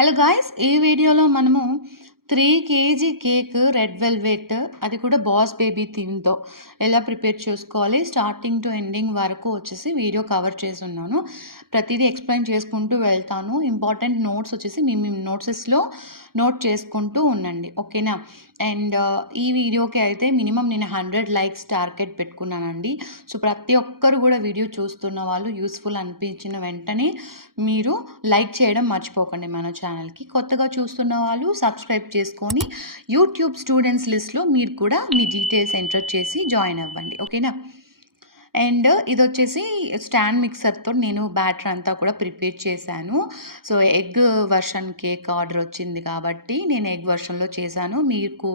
Hello guys, ఈ వీడియోలో మనము 3 కేజీ కేక్ రెడ్ వెల్వెట్, అది కూడా బాస్ బేబీ థీమ్తో ఎలా ప్రిపేర్ చేసుకోవాలి స్టార్టింగ్ టు ఎండింగ్ వరకు వచ్చేసి వీడియో కవర్ చేసి ఉన్నాను. ప్రతిదీ ఎక్స్ప్లెయిన్ చేసుకుంటూ వెళ్తాను. ఇంపార్టెంట్ నోట్స్ వచ్చేసి మీ నోట్సెస్లో నోట్ చేసుకుంటూ ఉండండి, ఓకేనా? అండ్ ఈ వీడియోకి అయితే మినిమం నేను 100 లైక్స్ టార్గెట్ పెట్టుకున్నానండి. సో ప్రతి ఒక్కరు కూడా వీడియో చూస్తున్న వాళ్ళు యూస్ఫుల్ అనిపించిన వెంటనే మీరు లైక్ చేయడం మర్చిపోకండి. మన ఛానల్కి కొత్తగా చూస్తున్న వాళ్ళు సబ్స్క్రైబ్ చేసుకొని యూట్యూబ్ స్టూడెంట్స్ లిస్ట్లో మీరు కూడా మీ డీటెయిల్స్ ఎంటర్ చేసి జాయిన్ అవ్వండి, ఓకేనా? అండ్ ఇది వచ్చేసి స్టాండ్ మిక్సర్తో నేను బ్యాటర్ అంతా కూడా ప్రిపేర్ చేశాను. So egg version cake order వచ్చింది కాబట్టి నేను ఎగ్ వర్షన్లో చేశాను. మీకు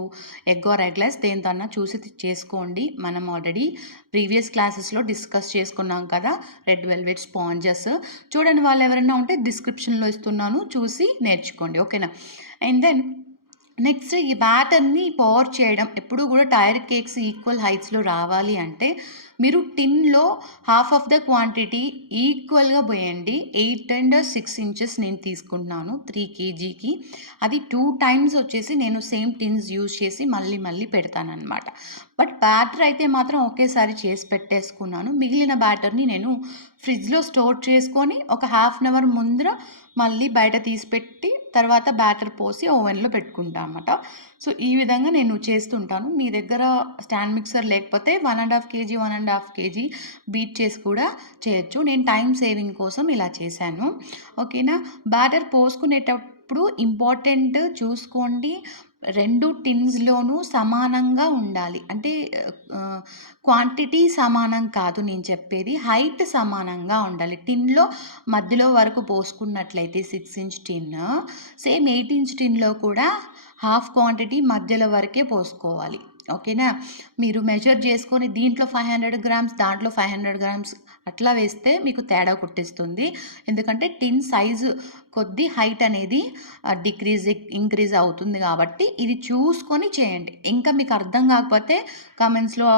ఎగ్ ఆర్ ఎగ్లెస్ దేనితోన్నా చూసి చేసుకోండి. మనం ఆల్రెడీ ప్రీవియస్ క్లాసెస్లో డిస్కస్ చేసుకున్నాం కదా రెడ్ వెల్వెట్ స్పాంజెస్. చూడని వాళ్ళు ఎవరైనా ఉంటే డిస్క్రిప్షన్లో ఇస్తున్నాను, చూసి నేర్చుకోండి, ఓకేనా? అండ్ దెన్ నెక్స్ట్ ఈ బ్యాటర్ని పౌర్ చేయడం. ఎప్పుడు కూడా టైర్ కేక్స్ ఈక్వల్ హైట్స్లో రావాలి అంటే మీరు టిన్లో హాఫ్ ఆఫ్ ద క్వాంటిటీ ఈక్వల్గా పోయండి. 8 అండ్ 6 ఇంచెస్ నేను తీసుకుంటున్నాను 3 కేజీకి. అది 2 టైమ్స్ వచ్చేసి నేను సేమ్ టిన్స్ యూజ్ చేసి మళ్ళీ పెడతానమాట. బట్ బ్యాటర్ అయితే మాత్రం ఒకేసారి చేసి పెట్టేసుకున్నాను. మిగిలిన బ్యాటర్ని నేను ఫ్రిడ్జ్లో స్టోర్ చేసుకొని ఒక హాఫ్ అన్ అవర్ ముందర మళ్ళీ బయట తీసి పెట్టి తర్వాత బ్యాటర్ పోసి ఓవెన్లో పెట్టుకుంటాను అన్నమాట. సో ఈ విధంగా నేను చేస్తుంటాను. మీ దగ్గర స్టాండ్ మిక్సర్ లేకపోతే 1.5 కేజీ 1.5 కేజీ బీట్ చేసి కూడా చేయొచ్చు. నేను టైం సేవింగ్ కోసం ఇలా చేశాను, ఓకేనా? బ్యాటర్ పోసుకునేటప్పుడు ఇంపార్టెంట్ చూసుకోండి, 2 టిన్స్లోనూ సమానంగా ఉండాలి. అంటే క్వాంటిటీ సమానం కాదు నేను చెప్పేది, హైట్ సమానంగా ఉండాలి. టిన్లో మధ్యలో వరకు పోసుకున్నట్లయితే 6 ఇంచ్ టిన్, సేమ్ 8 ఇంచ్ టిన్లో కూడా హాఫ్ క్వాంటిటీ మధ్యలో వరకే పోసుకోవాలి, ఓకేనా? మీరు మెజర్ చేసుకొని దీంట్లో 500 గ్రామ్స్ దాంట్లో 500 గ్రామ్స్ అట్లా వేస్తే మీకు తేడా కొట్టిస్తుంది. ఎందుకంటే టిన్ సైజు కొద్దీ హైట్ అనేది ఇంక్రీజ్ అవుతుంది కాబట్టి ఇది చూసుకొని చేయండి. ఇంకా మీకు అర్థం కాకపోతే కామెంట్స్లో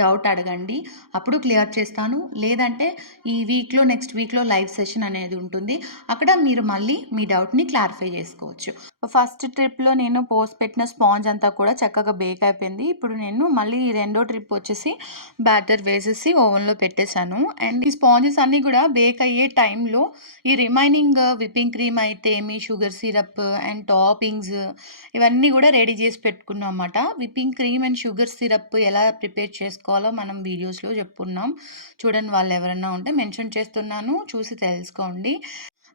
డౌట్ అడగండి, అప్పుడు క్లియర్ చేస్తాను. లేదంటే ఈ వీక్లో నెక్స్ట్ వీక్లో లైవ్ సెషన్ అనేది ఉంటుంది, అక్కడ మీరు మళ్ళీ మీ డౌట్ని క్లారిఫై చేసుకోవచ్చు. ఫస్ట్ ట్రిప్లో నేను పోస్ట్ పెట్టిన స్పాంజ్ అంతా కూడా చక్కగా బేక్ అయిపోయింది. ఇప్పుడు నేను మళ్ళీ రెండో ట్రిప్ వచ్చేసి బ్యాటర్ వేసేసి ఓవెన్లో పెట్టేశాను. అండ్ ఈ స్పాంజెస్ అన్నీ కూడా బేక్ అయ్యే టైంలో ఈ రిమైనింగ్ విప్పింగ్ క్రీమ్ అయితే మీ షుగర్ సిరప్ అండ్ టాపింగ్స్ ఇవన్నీ కూడా రెడీ చేసి పెట్టుకున్నాం అన్నమాట. Whipping cream and sugar syrup ఎలా ప్రిపేర్ చేసుకోవాలో మనం వీడియోస్లో చెప్పుకున్నాం. చూడని వాళ్ళు ఎవరైనా ఉంటే మెన్షన్ చేస్తున్నాను, చూసి తెలుసుకోండి.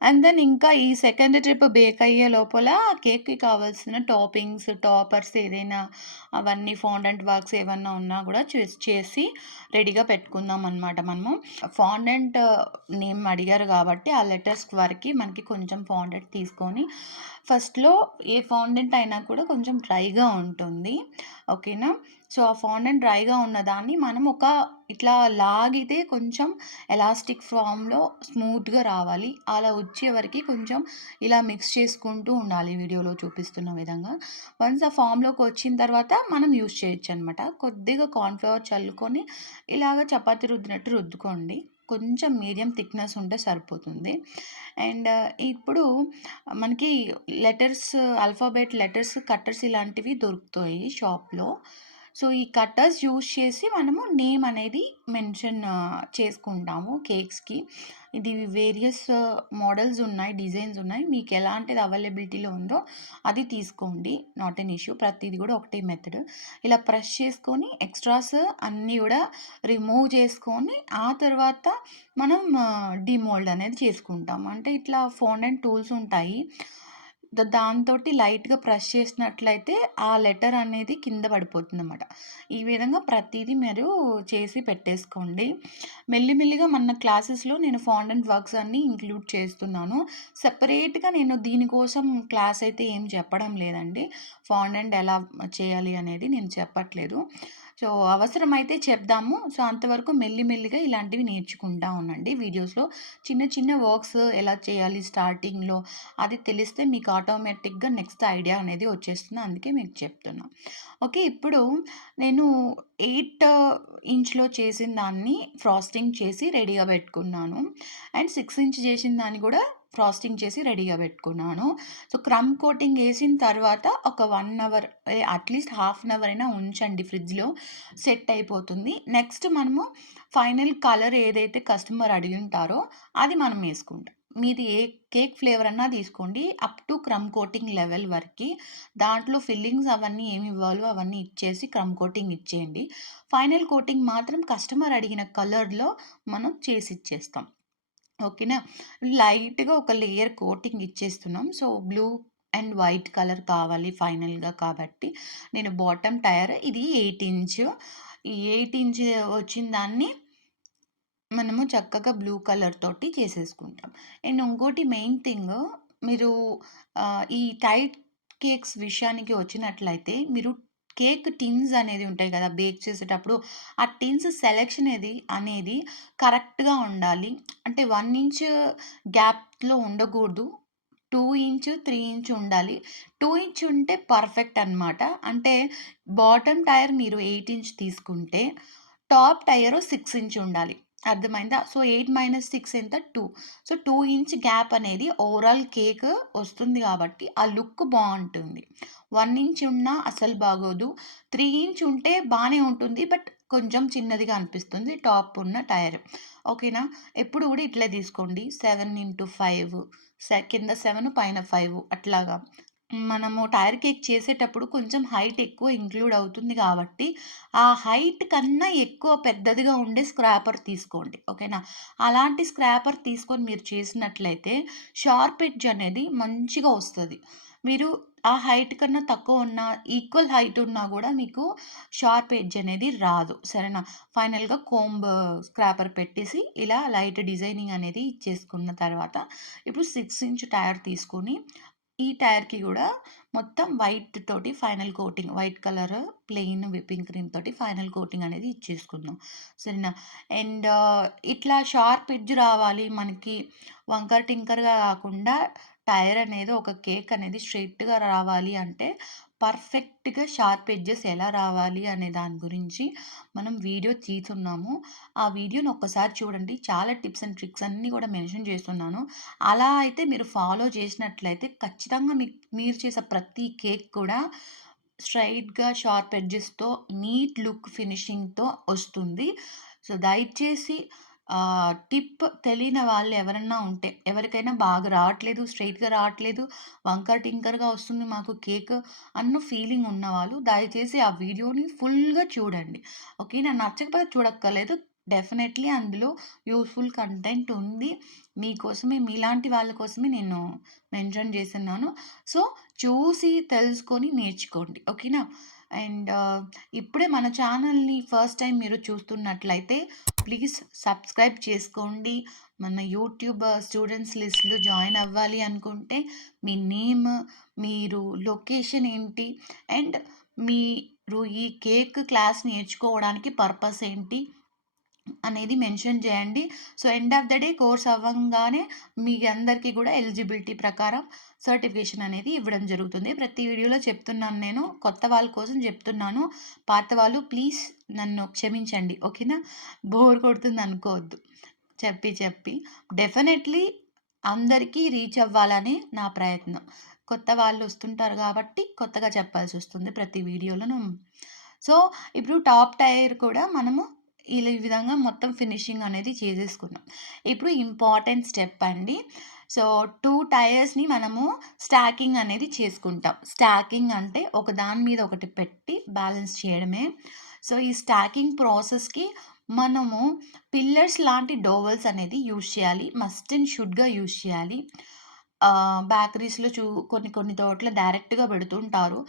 అండ్ దెన్ ఇంకా ఈ సెకండ్ ట్రిప్ బేక్ అయ్యే లోపల కేక్కి కావాల్సిన టాపింగ్స్ టాపర్స్ ఏదైనా అవన్నీ ఫాండెంట్ వర్క్స్ ఏమన్నా ఉన్నా కూడా చేసి రెడీగా పెట్టుకుందాం అనమాట. మనము ఫాండెంట్ నేమ్ అడిగారు కాబట్టి ఆ లెటర్స్ వరకు మనకి కొంచెం ఫాండెంట్ తీసుకొని, ఫస్ట్లో ఏ ఫాండెంట్ అయినా కూడా కొంచెం డ్రైగా ఉంటుంది, ఓకేనా? సో ఆ ఫాండెంట్ డ్రైగా ఉన్నదాన్ని మనం ఇట్లా లాగితే కొంచెం ఎలాస్టిక్ ఫామ్లో స్మూత్గా రావాలి. అలా వచ్చే వరకు కొంచెం ఇలా మిక్స్ చేసుకుంటూ ఉండాలి వీడియోలో చూపిస్తున్న విధంగా. వన్స్ ఆ ఫామ్లోకి వచ్చిన తర్వాత మనం యూస్ చేయొచ్చు అనమాట. కొద్దిగా కార్న్ఫ్లవర్ చల్లుకొని ఇలాగ చపాతీ రుద్దినట్టు రుద్దుకోండి. కొంచెం మీడియం థిక్నెస్ ఉంటే సరిపోతుంది. అండ్ ఇప్పుడు మనకి లెటర్స్, ఆల్ఫాబెట్ లెటర్స్ కట్టర్స్ ఇలాంటివి దొరుకుతాయి షాప్లో. సో ఈ కట్టర్స్ యూజ్ చేసి మనము నేమ్ అనేది మెన్షన్ చేసుకుంటాము కేక్స్కి. ఇది వేరియస్ మోడల్స్ ఉన్నాయి, డిజైన్స్ ఉన్నాయి. మీకు ఎలాంటిది అవైలబిలిటీలో ఉందో అది తీసుకోండి, నాట్ ఎన్ ఇష్యూ. ప్రతిదీ కూడా ఒకటే మెథడ్. ఇలా ప్రెస్ చేసుకొని ఎక్స్ట్రాస్ అన్నీ కూడా రిమూవ్ చేసుకొని ఆ తర్వాత మనం డిమోల్డ్ అనేది చేసుకుంటాం. అంటే ఇట్లా ఫాండెంట్ టూల్స్ ఉంటాయి, దాంతో లైట్గా ప్రెస్ చేసినట్లయితే ఆ లెటర్ అనేది కింద పడిపోతుంది అన్నమాట. ఈ విధంగా ప్రతిదీ మీరు చేసి పెట్టేసుకోండి. మెల్లిమెల్లిగా మన క్లాసెస్లో నేను ఫాండెంట్ వర్క్స్ అన్నీ ఇంక్లూడ్ చేస్తున్నాను. సెపరేట్గా నేను దీనికోసం క్లాస్ అయితే ఏం చెప్పడం లేదండి. ఫాండెంట్ ఎలా చేయాలి అనేది నేను చెప్పట్లేదు. సో అవసరమైతే చెప్దాము. సో అంతవరకు మెల్లిమెల్లిగా ఇలాంటివి నేర్చుకుంటా ఉండండి. వీడియోస్లో చిన్న వర్క్స్ ఎలా చేయాలి స్టార్టింగ్లో అది తెలిస్తే మీకు ఆటోమేటిక్గా నెక్స్ట్ ఐడియా అనేది వచ్చేస్తుంది. అందుకే మీకు చెప్తున్నా, ఓకే? ఇప్పుడు నేను 8 ఇంచ్లో చేసిన దాన్ని ఫ్రాస్టింగ్ చేసి రెడీగా పెట్టుకున్నాను. అండ్ 6 ఇంచ్ చేసిన దాన్ని కూడా ఫ్రాస్టింగ్ చేసి రెడీగా పెట్టుకున్నాను. సో, క్రమ్ కోటింగ్ ఏసిన తర్వాత ఒక 1 hour at least half an hour అయినా ఉంచండి ఫ్రిడ్జ్‌లో. సెట్ అయిపోతుంది. నెక్స్ట్ మనము ఫైనల్ కలర్ ఏదైతే కస్టమర్ అడిగుంటారో అది మనం ఏసుకుంటాం. మీది ఏ కేక్ ఫ్లేవర్ అన్నా తీసుకోండి. Up to crumb coating level వరకి. దాంట్లో ఫిల్లింగ్స్ అవన్నీ ఏమి ఇవ్వాలో అవన్నీ ఇచ్చేసి క్రమ్ కోటింగ్ ఇచ్చేయండి. ఫైనల్ కోటింగ్ మాత్రం కస్టమర్ అడిగిన కలర్‌లో మనం చేసిచ్చేస్తాం. ఓకేనా? లైట్‌గా ఒక లేయర్ కోటింగ్ ఇచ్చేస్తున్నాం. So, blue and white colour కావాలి ఫైనల్‌గా కాబట్టి, నేను బాటమ్ టైర్ ఇది 8 ఇంచ్. ఈ 8 ఇంచ్ వచ్చిన దాన్ని మనము చక్కగా బ్లూ కలర్ తోటి చేసేసుకుంటాం. అండ్ ఇంకోటి మెయిన్ థింగ్ మీరు ఈ టైట్ కేక్స్ విషయానికి వచ్చినట్లయితే మీరు కేక్ టిన్స్ అనేది ఉంటాయి కదా! బేక్ చేసేటప్పుడు ఆ టిన్స్ సెలెక్షన్ అనేది కరెక్ట్‌గా ఉండాలి. అంటే 1 ఇంచ్ గ్యాప్‌లో ఉండకూడదు. 2 ఇంచ్, 3 ఇంచ్ ఉండాలి. 2 ఇంచ్ ఉంటే పర్ఫెక్ట్ అనమాట. అంటే బాటమ్ టైర్ మీరు 8 ఇంచ్ తీసుకుంటే టాప్ టైరు 6 ఇంచ్ ఉండాలి. అర్థమైందా? సో, 8 - 6 ఎంత? 2. సో, 2 ఇంచ్ గ్యాప్ అనేది ఓవరాల్ కేక్ వస్తుంది కాబట్టి, ఆ లుక్ బావుంటుంది. 1 ఇంచ్ ఉన్నా అసలు బాగోదు. 3 ఇంచ్ ఉంటే బానే ఉంటుంది. బట్ కొంచెం చిన్నదిగా అనిపిస్తుంది టాప్ ఉన్న టైర్. ఓకేనా? ఎప్పుడు గూడా ఇట్లే తీసుకోండి. 7x5 కింద 7 పైన 5 అట్లాగా. మనము టైర్ కేక్ చేసేటప్పుడు కొంచెం హైట్ ఎక్కువ ఇంక్లూడ్ అవుతుంది గాబట్టి, ఆ హైట్ కన్నా ఎక్కువ పెద్దదిగా ఉండే స్క్రాపర్ తీసుకోండి. ఓకేనా? అలాంటి స్క్రాపర్ తీసుకొని మీరు చేసినట్లయితే షార్ప్ ఎడ్జ్ అనేది మంచిగా వస్తది. మీరు ఆ హైట్ కన్నా తక్కువ ఉన్న, ఈక్వల్ హైట్ ఉన్నా గూడా మీకు షార్ప్ ఎడ్జ్ అనేది రాదు. సరేనా? ఫైనల్‌గా కోంబ్ స్క్రాపర్ పెట్టేసి ఇలా లైట్ డిజైనింగ్ అనేది ఇచ్చేసుకున్న తర్వాత, ఇప్పుడు 6 ఇంచ్ టైర్ తీసుకొని ఈ టైర్‌కి గూడా మొత్తం వైట్ తోటి final coating white colour plain whipping cream తోటి ఫైనల్ కోటింగ్ అనేది ఇచ్చేసుకుందాం. సరేనా? అండ్ ఇట్లా షార్ప్ ఎడ్జ్ రావాలి మనకి వంకర్ టింకర్‌గా కాకుండా టైర్ అనేది ఒక కేక్ అనేది స్ట్రెయిట్‌గా రావాలి అంటే పర్ఫెక్ట్‌గా షార్ప్ ఎడ్జెస్ ఎలా రావాలి అనే దాని గురించి మనం వీడియో తీస్తున్నాము. ఆ వీడియోని ఒక్కసారి చూడండి. చాలా టిప్స్ అండ్ ట్రిక్స్ అన్నీ కూడా మెన్షన్ చేస్తున్నాను. అలా అయితే మీరు ఫాలో చేసినట్లయితే ఖచ్చితంగా మీరు చేసే ప్రతి కేక్ కూడా స్ట్రెయిట్‌గా షార్ప్ ఎడ్జెస్‌తో నీట్ లుక్ ఫినిషింగ్‌తో వస్తుంది. సో, దయచేసి టిప్ తెలియని వాళ్ళు ఎవరన్నా ఉంటే, ఎవరికైనా బాగా రావట్లేదు, స్ట్రెయిట్‌గా రావట్లేదు, వంకర్ టింకర్‌గా వస్తుంది మాకు కేక్ అన్న ఫీలింగ్ ఉన్నవాళ్ళు దయచేసి ఆ వీడియోని ఫుల్‌గా చూడండి. ఓకేనా? నచ్చకపోతే చూడక్కర్లేదు. డెఫినెట్‌లీ అందులో యూజ్‌ఫుల్ కంటెంట్ ఉంది. మీకోసమే మీలాంటి వాళ్ళ కోసమే నేను మెన్షన్ చేసున్నాను. సో, చూసి తెలుసుకొని నేర్చుకోండి. ఓకేనా? అండ్ ఇప్పుడే మన ఛానల్‌ని ఫస్ట్ టైమ్ మీరు చూస్తున్నట్లయితే ప్లీజ్ సబ్స్క్రైబ్ చేసుకోండి. మన యూట్యూబ్ స్టూడెంట్స్ లిస్ట్‌లో జాయిన్ అవ్వాలి అనుకుంటే మీ నేమ్, మీరు లొకేషన్ ఏంటి అండ్ మీరు ఈ కేక్ క్లాస్ నేర్చుకోవడానికి పర్పస్ ఏంటి అనేది మెన్షన్ చేయండి. So, end of the day course అవ్వంగానే మీ అందరికీ కూడా ఎలిజిబిలిటీ ప్రకారం సర్టిఫికేషన్ అనేది ఇవ్వడం జరుగుతుంది. ప్రతి వీడియోలో చెప్తున్నాను నేను. కొత్త వాళ్ళ కోసం చెప్తున్నాను. పాత వాళ్ళు ప్లీజ్ నన్ను క్షమించండి. ఓకేనా? బోర్ కొడుతుంది అనుకోవద్దు. చెప్పి చెప్పి. డెఫినెట్‌లీ అందరికీ రీచ్ అవ్వాలని నా ప్రయత్నం. కొత్త వాళ్ళు వస్తుంటారు కాబట్టి కొత్తగా చెప్పాల్సొస్తుంది ప్రతి వీడియోలోను. సో, ఇప్పుడు టాప్ టైర్ కూడా మనము ఈ విధంగా మొత్తం ఫినిషింగ్ అనేది చేసేసుకున్నాం. ఇప్పుడు ఇంపార్టెంట్ స్టెప్ అండి. సో, 2 టైర్స్‌ని మనము స్టాకింగ్ అనేది చేసుకుంటాం. స్టాకింగ్ అంటే ఒక దాని మీద ఒకటి పెట్టి బ్యాలెన్స్ చేయడమే. సో, ఈ స్టాకింగ్ ప్రాసెస్‌కి మనము పిల్లర్స్ లాంటి డోవెల్స్ అనేది యూజ్ చేయాలి. మస్ట్ అండ్ షుడ్‌గా యూజ్ చేయాలి. బేకరీస్‌లో కొన్ని కొన్ని చోట్ల డైరెక్ట్‌గా పెడుతుంటారు.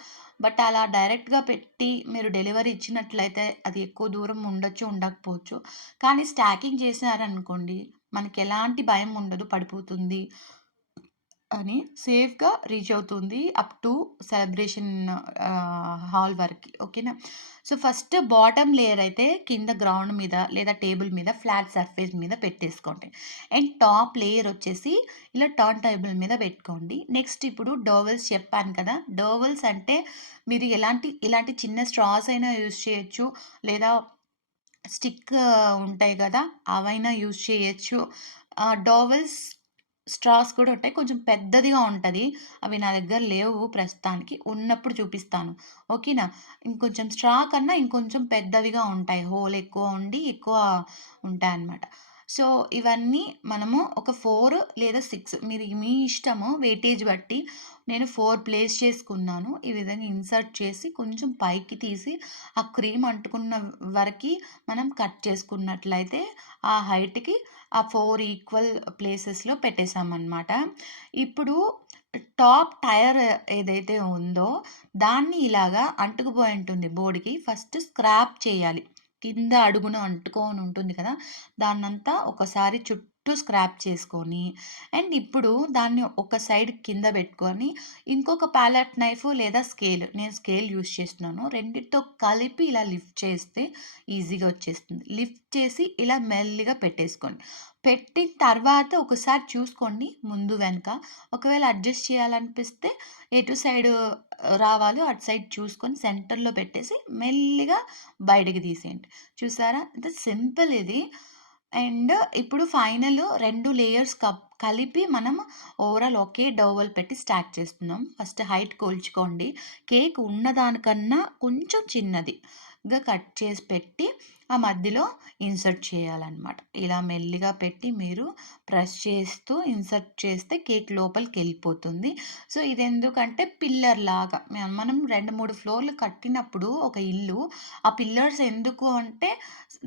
బట్ అలా డైరెక్ట్‌గా పెట్టి మీరు డెలివరీ ఇచ్చినట్లయితే అది ఎక్కువ దూరం ఉండొచ్చు, ఉండకపోవచ్చు. కానీ స్టాకింగ్ చేశారనుకోండి మనకెలాంటి భయం ఉండదు పడిపోతుంది అని సేఫ్‌గా రీచ్ అవుతుంది. అప్ టు సెలబ్రేషన్ హాల్ వరకి. ఓకేనా? సో, ఫస్ట్ బాటమ్ లేయర్ అయితే కింద గ్రౌండ్ మీద లేదా టేబుల్ మీద ఫ్లాట్ సర్ఫేస్ మీద పెట్టేసుకోండి. అండ్ టాప్ లేయర్ వచ్చేసి ఇలా టర్న్ టేబుల్ మీద పెట్టుకోండి. నెక్స్ట్ ఇప్పుడు డోవెల్స్ చెప్పాను కదా! డోవెల్స్ అంటే మీరు ఇలాంటి చిన్న స్ట్రాస్ అయినా యూజ్ చేయొచ్చు. లేదా స్టిక్ ఉంటాయి గదా! అవైనా యూజ్ చేయొచ్చు. డోవెల్స్ స్ట్రాస్ కూడా ఉంటాయి. కొంచెం పెద్దదిగా ఉంటది. అవి నా దగ్గర లేవు ప్రస్తుతానికి. ఉన్నప్పుడు చూపిస్తాను. ఓకేనా? ఇంకొంచెం స్ట్రా కన్నా ఇంకొంచెం పెద్దవిగా ఉంటాయి. హోల్ ఎక్కువ ఉండి ఎక్కువ ఉంటాయన్నమాట. సో, ఇవన్నీ మనము ఒక 4 లేదా 6 మీరు మీ ఇష్టము వెయిటేజ్ బట్టి నేను 4 ప్లేస్ చేసుకున్నాను. ఈ విధంగా ఇన్సర్ట్ చేసి కొంచెం పైకి తీసి ఆ క్రీమ్ అంటుకున్న వరకి మనం కట్ చేసుకున్నట్లయితే ఆ హైట్‌కి ఆ 4 ఈక్వల్ ప్లేసెస్‌లో పెట్టేసామనమాట. ఇప్పుడు టాప్ టైర్ ఏదైతే ఉందో దాన్ని ఇలాగా అంటుకుపోయి ఉంటుంది బోర్డ్‌కి. ఫస్ట్ స్క్రాప్ చేయాలి. కింద అడుగున అంటుకొని ఉంటుంది కదా! దాన్నంతా ఒకసారి చుట్టూ స్క్రాప్ చేసుకొని అండ్ ఇప్పుడు దాన్ని ఒక సైడ్ కింద పెట్టుకొని ఇంకొక పాలెట్ నైఫ్ లేదా స్కేల్ నేను స్కేల్ యూజ్ చేస్తున్నాను. రెండిటితో కలిపి ఇలా లిఫ్ట్ చేస్తే ఈజీగా వచ్చేస్తుంది. లిఫ్ట్ చేసి ఇలా మెల్లిగా పెట్టేసుకోండి. పెట్టిన తర్వాత ఒకసారి చూసుకోండి ముందు వెనక. ఒకవేళ అడ్జస్ట్ చేయాలనిపిస్తే ఎటు సైడు రావాలో అటు సైడ్ చూసుకొని సెంటర్‌లో పెట్టేసి మెల్లిగా బయటకి తీసేయండి. చూసారా? ఎంత సింపుల్ ఇది. అండ్ ఇప్పుడు ఫైనల్ 2 లేయర్స్ కలిపి మనం ఓవరాల్ ఒకే డోవెల్ పెట్టి స్టార్ట్ చేస్తున్నాం. ఫస్ట్ హైట్ కొలుచుకోండి. కేక్ ఉన్నదానికన్నా కొంచెం చిన్నదిగా కట్ చేసి పెట్టి ఆ మధ్యలో ఇన్సర్ట్ చేయాలన్నమాట. ఇలా మెల్లిగా పెట్టి మీరు ప్రెస్ చేస్తూ ఇన్సర్ట్ చేస్తే కేక్ లోపలికెళ్ళిపోతుంది. సో, ఇదెందుకంటే పిల్లర్ లాగా మనం 2, 3 ఫ్లోర్‌లు కట్టినప్పుడు ఒక ఇల్లు, ఆ పిల్లర్స్ ఎందుకు అంటే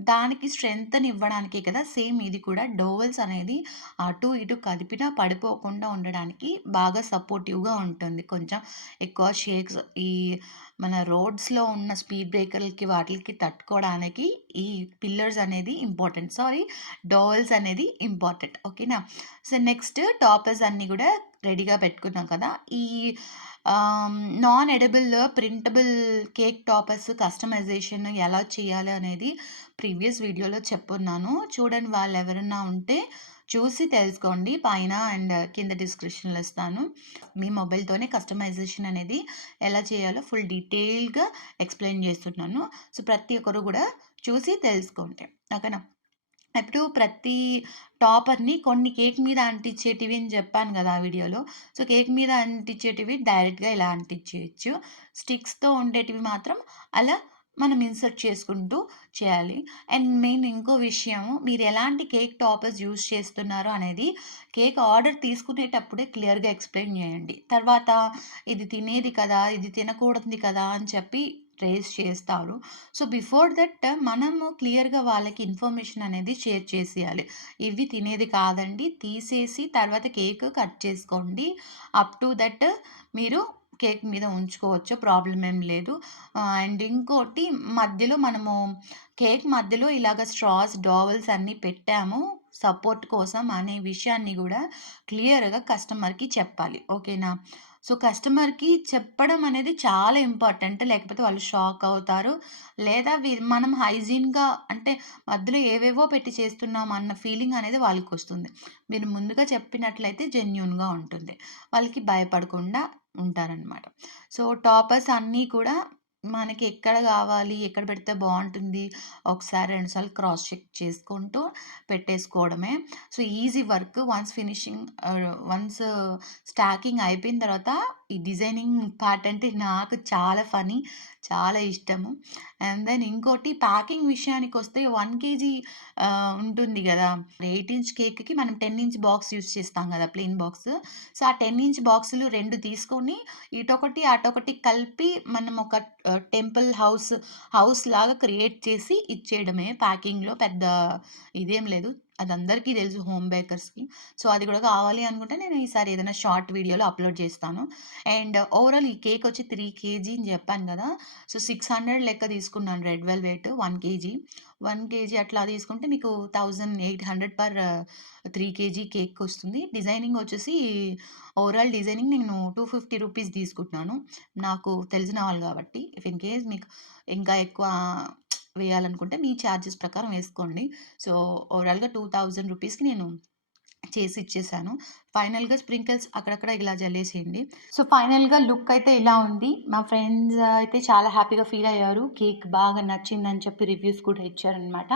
దానికి స్ట్రెంగ్త్‌నివ్వడానికే కదా! సేమ్ ఇది కూడా డోవెల్స్ అనేది అటు ఇటు కదిపినా పడిపోకుండా ఉండడానికి బాగా సపోర్టివ్‌గా ఉంటుంది. కొంచెం ఎక్కువ షేక్స్ ఈ మన రోడ్స్‌లో ఉన్న స్పీడ్ బ్రేకర్‌లకి వాటిలకి తట్టుకోవడానికి ఈ పిల్లర్స్ అనేది ఇంపార్టెంట్. సారీ డోవెల్స్ అనేది ఇంపార్టెంట్. ఓకేనా? సో, నెక్స్ట్ టాపర్స్ అన్నీ గూడా రెడీగా పెట్టుకున్నాం కదా! ఈ non edible printable cake toppers customization ఎలా చేయాలి అనేది ప్రీవియస్ వీడియోలో చెప్పున్నాను. చూడని వాళ్ళెవరన్నా ఉంటే చూసి తెలుసుకోండి. పైన అండ్ కింద డిస్క్రిప్షన్‌లో ఇస్తాను. మీ మొబైల్‌తోనే కస్టమైజేషన్ అనేది ఎలా చేయాలో ఫుల్ డీటెయిల్‌గా ఎక్స్‌ప్లెయిన్ చేస్తున్నాను. సో, ప్రతి ఒక్కరు గూడా చూసి తెలుసుకోండి. ఓకేనా? ఇప్పుడు ప్రతి టాపర్‌ని కొన్ని కేక్ మీద అంటించేటివి అని జెప్పాను గదా! ఆ వీడియోలో. సో, కేక్ మీద అంటించేటివి డైరెక్ట్‌గా ఇలా అంటించేయొచ్చు. స్టిక్స్‌తో ఉండేటివి మాత్రం అలా మనం ఇన్సర్ట్ చేసుకుంటూ చేయాలి. అండ్ మెయిన్ ఇంకో విషయం మీరు ఎలాంటి కేక్ టాపర్స్ యూజ్ చేస్తున్నారు అనేది కేక్ ఆర్డర్ తీసుకునేటప్పుడే క్లియర్‌గా ఎక్స్‌ప్లెయిన్ జేయండి. తర్వాత ఇది తినేది కదా! ఇది తినకూడనిది కదా! అని చెప్పి రైజ్ చేస్తారు. సో, బిఫోర్ దట్ మనము క్లియర్‌గా వాళ్ళకి ఇన్ఫర్మేషన్ అనేది షేర్ చేసేయాలి. ఇవి తినేది కాదండి. తీసేసి తర్వాత కేక్ కట్ చేసుకోండి. అప్ టు దట్ మీరు కేక్ మీద ఉంచుకోవచ్చు. ప్రాబ్లమ్ ఏం లేదు. అండ్ ఇంకోటి మధ్యలో మనము కేక్ మధ్యలో ఇలాగ స్ట్రాస్, డోవెల్స్ అన్నీ పెట్టాము సపోర్ట్ కోసం అనే విషయాన్ని గూడా క్లియర్‌గా కస్టమర్‌కి చెప్పాలి. ఓకేనా? సో, కస్టమర్‌కి చెప్పడం అనేది చాలా ఇంపార్టెంట్. లేకపోతే వాళ్ళు షాక్ అవుతారు. లేదా మనం హైజీన్‌గా అంటే మధ్యలో ఏవేవో పెట్టి చేస్తున్నాం అన్న ఫీలింగ్ అనేది వాళ్ళకొస్తుంది. మీరు ముందుగా చెప్పినట్లయితే జెన్యూన్‌గా ఉంటుంది. వాళ్ళకి భయపడకుండా ఉంటారనమాట. సో, టాపర్స్ అన్నీ కూడా మనకి ఎక్కడ గావాలి, ఎక్కడ పెడితే బావుంటుంది, ఒకసారి 2 సార్లు క్రాస్ చెక్ చేసుకుంటూ పెట్టేసుకోవడమే. So, easy work once stacking అయిపోయిన తర్వాత ఈ డిజైనింగ్ పార్ట్ అంటే నాకు చాలా ఫనీ, చాలా ఇష్టము. అండ్ దెన్ ఇంకోటి ప్యాకింగ్ విషయానికొస్తే 1 కేజీ ఉంటుంది గదా! 8 ఇంచ్ కేక్‌కి మనం 10 ఇంచ్ బాక్స్ యూజ్ చేస్తాం గదా! Plain box. సో, ఆ 10 ఇంచ్ బాక్సులు 2 తీసుకొని ఇటొకటి, అటొకటి కలిపి మనం ఒక హౌస్ లాగా క్రియేట్ చేసి ఇచ్చేయడమే ప్యాకింగ్‌లో పెద్ద ఇదేం లేదు. అది అందరికీ తెలుసు హోమ్ బేకర్స్‌కి. సో, అది కూడా కావాలి అనుకుంటే నేను ఈసారి ఏదైనా షార్ట్ వీడియోలో అప్‌లోడ్ చేస్తాను. అండ్ ఓవరాల్ ఈ కేక్ వచ్చి 3 కేజీ అని చెప్పాను కదా! సో, 600 లెక్క తీసుకున్నాను రెడ్ వెల్వెట్ 1 కేజీ. 1 కేజీ అట్లా తీసుకుంటే మీకు 1800 పర్ 3 కేజీ కేక్ వస్తుంది. డిజైనింగ్ వచ్చేసి ఓవరాల్ డిజైనింగ్ నేను 250 రూపీస్ తీసుకుంటున్నాను. నాకు తెలిసిన వాళ్ళు కాబట్టి. ఇఫ్ ఇన్ కేస్ మీకు ఇంకా ఎక్కువ వేయాలనుకుంటే మీ చార్జెస్ ప్రకారం వేసుకోండి. సో, ఓవరాల్‌గా 2000 రూపీస్‌కి నేను చేసి ఇచ్చేసాను. ఫైనల్‌గా స్ప్రింకిల్స్ అక్కడక్కడ ఇలా జల్లేసేయండి. సో, ఫైనల్‌గా లుక్ అయితే ఇలా ఉంది. మా ఫ్రెండ్స్ అయితే చాలా హ్యాపీగా ఫీల్ అయ్యారు. కేక్ బాగా నచ్చిందని చెప్పి రివ్యూస్ కూడా ఇచ్చారనమాట.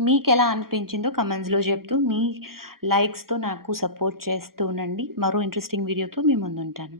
మీకెలా అనిపించిందో కమెంట్స్‌లో చెప్తూ మీ లైక్స్‌తో నాకు సపోర్ట్ చేస్తూ ఉండండి. మరో ఇంట్రెస్టింగ్ వీడియోతో మీ ముందుంటాను.